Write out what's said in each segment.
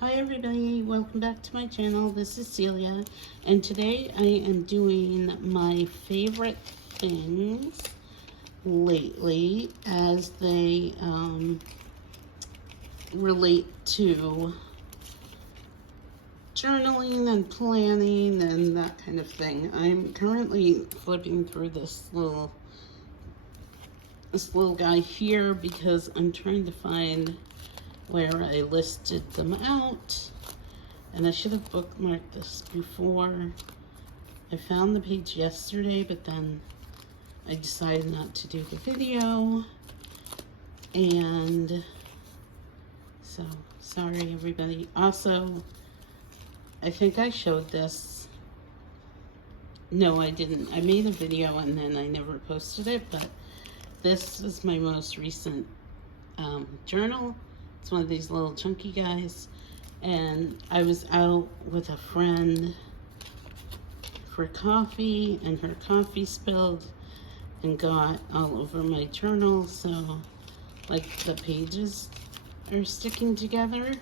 Hi everybody, welcome back to my channel. This is Celia, and today I am doing my favorite things lately as they relate to journaling and planning and that kind of thing. I'm currently flipping through this little guy here because I'm trying to find where I listed them out, and I should have bookmarked this before. I found the page yesterday, but then I decided not to do the video, and so sorry everybody. Also, I think I showed this. No, I didn't. I made a video and then I never posted it, but this is my most recent journal. It's one of these little chunky guys, and I was out with a friend for coffee, and her coffee spilled and got all over my journal, so like the pages are sticking together.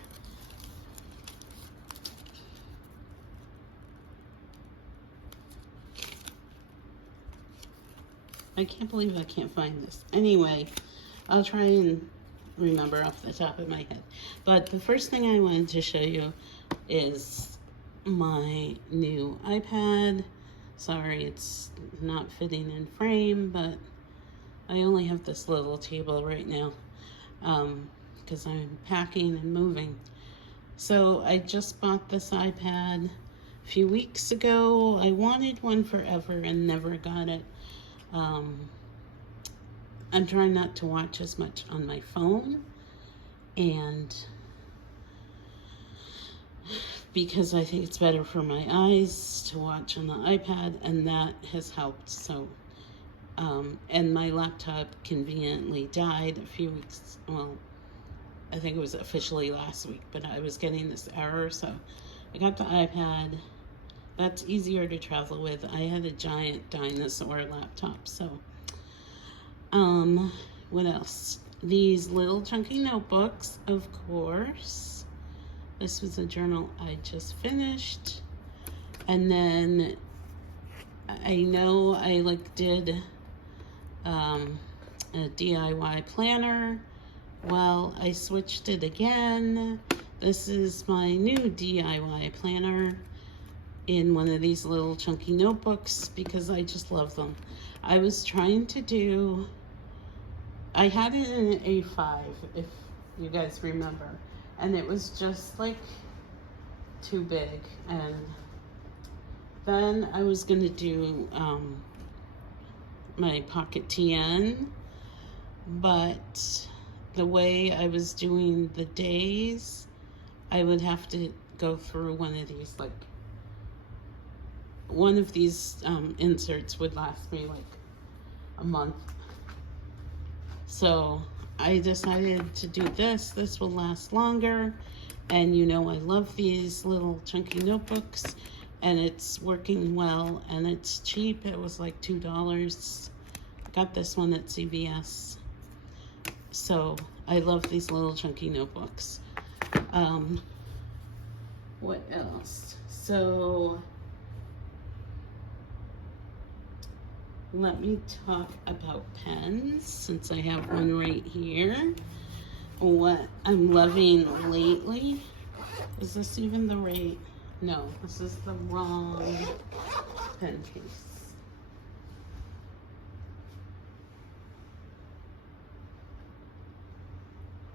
I can't believe I can't find this. Anyway, I'll try and remember off the top of my head. But the first thing I wanted to show you is my new iPad. Sorry, it's not fitting in frame, but I only have this little table right now because I'm packing and moving. So I just bought this iPad a few weeks ago. I wanted one forever and never got it. I'm trying not to watch as much on my phone, and because I think it's better for my eyes to watch on the iPad, and that has helped. So and my laptop conveniently died a few weeks, well, I think it was officially last week, but I was getting this error, so I got the iPad. That's easier to travel with. I had a giant dinosaur laptop, so what else? These little chunky notebooks, of course. This was a journal I just finished. And then I know I did a DIY planner. Well, I switched it again. This is my new DIY planner in one of these little chunky notebooks because I just love them. I was trying to do, I had it in an A5, if you guys remember, and it was just like too big. And then I was gonna do my Pocket TN, but the way I was doing the days, I would have to go through one of these inserts would last me like a month. So I decided to do this. This will last longer. And you know I love these little chunky notebooks, and it's working well, and it's cheap. It was like $2. I got this one at CVS. So I love these little chunky notebooks. What else? So let me talk about pens, since I have one right here. What I'm loving lately. Is this even the right? No, this is the wrong pen case.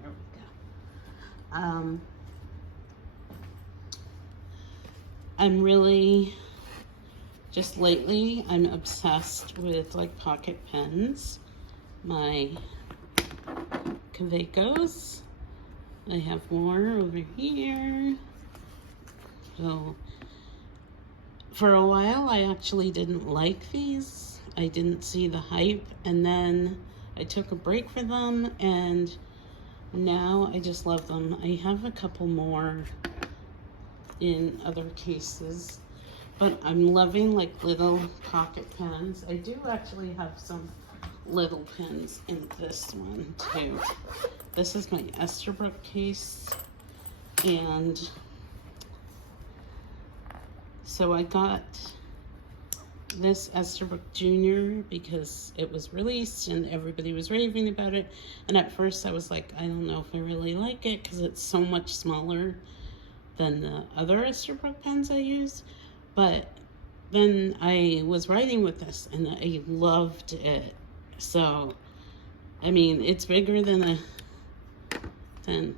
There we go. I'm really, just lately, I'm obsessed with like pocket pens. My Kavekos. I have more over here. So for a while, I actually didn't like these. I didn't see the hype, and then I took a break for them, and now I just love them. I have a couple more in other cases, but I'm loving like little pocket pens. I do actually have some little pens in this one too. This is my Esterbrook case. And so I got this Esterbrook Jr. because it was released and everybody was raving about it. And at first I was like, I don't know if I really like it because it's so much smaller than the other Esterbrook pens I use. But then I was writing with this and I loved it. So, I mean, it's bigger than the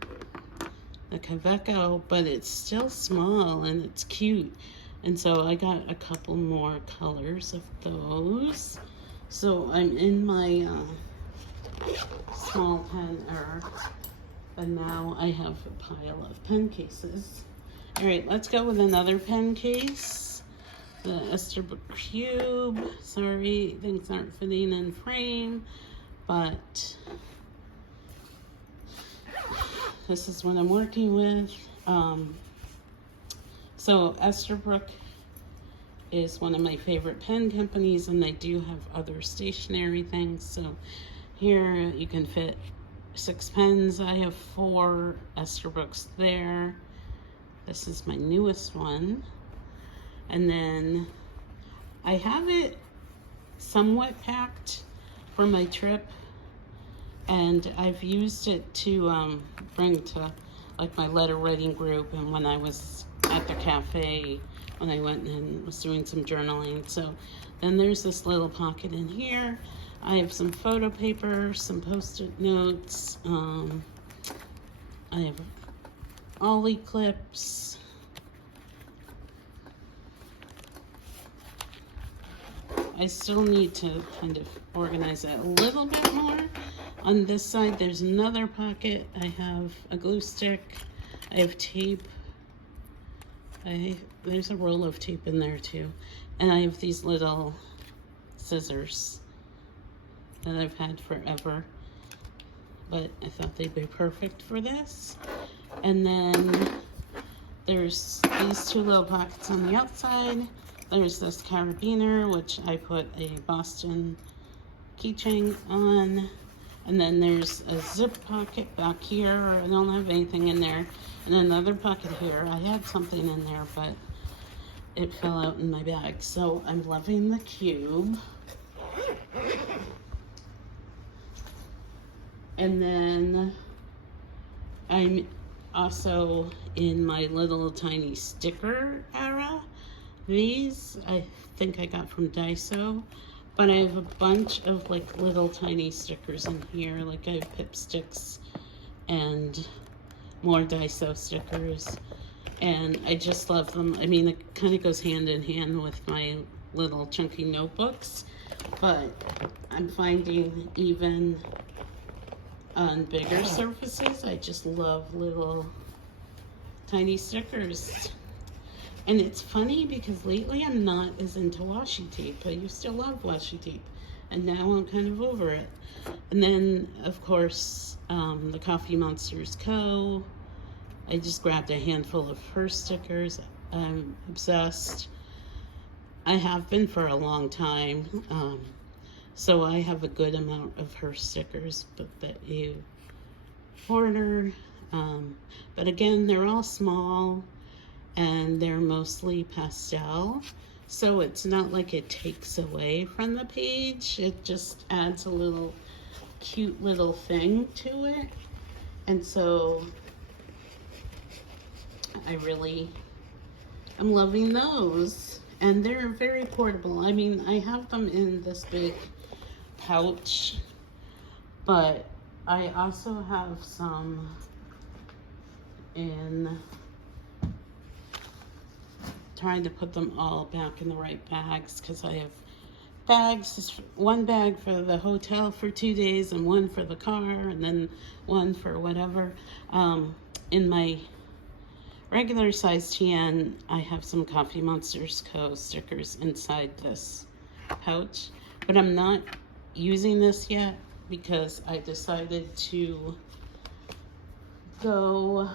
Kaweco, but it's still small and it's cute. And so I got a couple more colors of those. So I'm in my small pen era, and now I have a pile of pen cases. All right, let's go with another pen case. The Esterbrook Cube. Sorry, things aren't fitting in frame, but this is what I'm working with. So Esterbrook is one of my favorite pen companies, and they do have other stationery things. So here you can fit 6 pens. I have 4 Esterbrook's there. This is my newest one. And then I have it somewhat packed for my trip, and I've used it to bring to like my letter writing group, and when I was at the cafe, when I went and was doing some journaling. So then there's this little pocket in here. I have some photo paper, some post-it notes. I have ollie clips. I still need to kind of organize that a little bit more. On this side, there's another pocket. I have a glue stick. I have tape. There's a roll of tape in there too. And I have these little scissors that I've had forever, but I thought they'd be perfect for this. And then there's these 2 little pockets on the outside. There's this carabiner, which I put a Boston keychain on. And then there's a zip pocket back here. I don't have anything in there. And another pocket here. I had something in there, but it fell out in my bag. So I'm loving the cube. And then I'm also in my little tiny sticker era. These I think I got from Daiso, but I have a bunch of like little tiny stickers in here. Like I have Pip sticks and more Daiso stickers, and I just love them. I mean, it kind of goes hand in hand with my little chunky notebooks, but I'm finding even on bigger surfaces, I just love little tiny stickers. And it's funny because lately I'm not as into washi tape. I used to love washi tape, and now I'm kind of over it. And then, of course, the Coffee Monsters Co. I just grabbed a handful of her stickers. I'm obsessed. I have been for a long time. So I have a good amount of her stickers, but that you order. But again, they're all small, and they're mostly pastel, so it's not like it takes away from the page. It just adds a little cute little thing to it. And so I'm loving those, and they're very portable. I mean, I have them in this big pouch, but I also have some in, trying to put them all back in the right bags, because I have bags, 1 bag for the hotel for 2 days and 1 for the car, and then 1 for whatever. In my regular size TN, I have some Coffee Monsters Co. stickers inside this pouch, but I'm not using this yet because I decided to go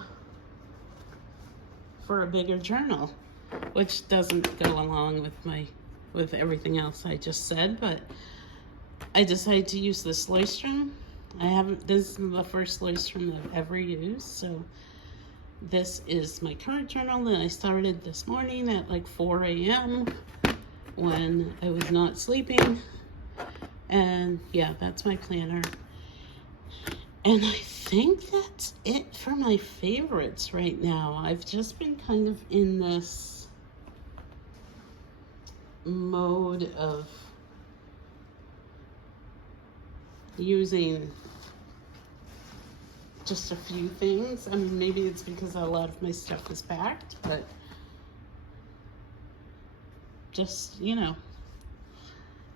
for a bigger journal, which doesn't go along with everything else I just said, but I decided to use this Leuchtturm. This is the first Leuchtturm I've ever used, so this is my current journal that I started this morning at like 4 a.m. when I was not sleeping. And yeah, that's my planner. And I think that's it for my favorites right now. I've just been kind of in this mode of using just a few things. I mean, maybe it's because a lot of my stuff is packed, but just, you know,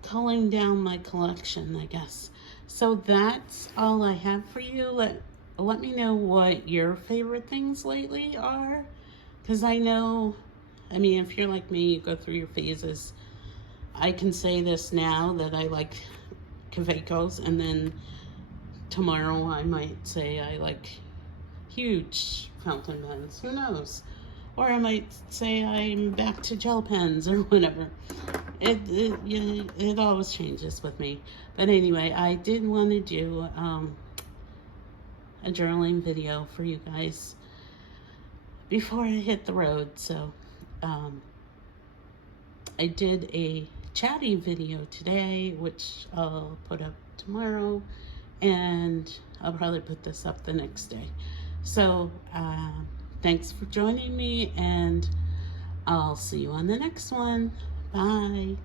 culling down my collection, I guess. So that's all I have for you. Let me know what your favorite things lately are, because I know, I mean, if you're like me, you go through your phases. I can say this now that I like Kavekos, and then tomorrow I might say I like huge fountain pens. Who knows? Or I might say I'm back to gel pens or whatever. It always changes with me. But anyway, I did want to do a journaling video for you guys before I hit the road. So I did a chatty video today, which I'll put up tomorrow, and I'll probably put this up the next day. So thanks for joining me, and I'll see you on the next one. Bye.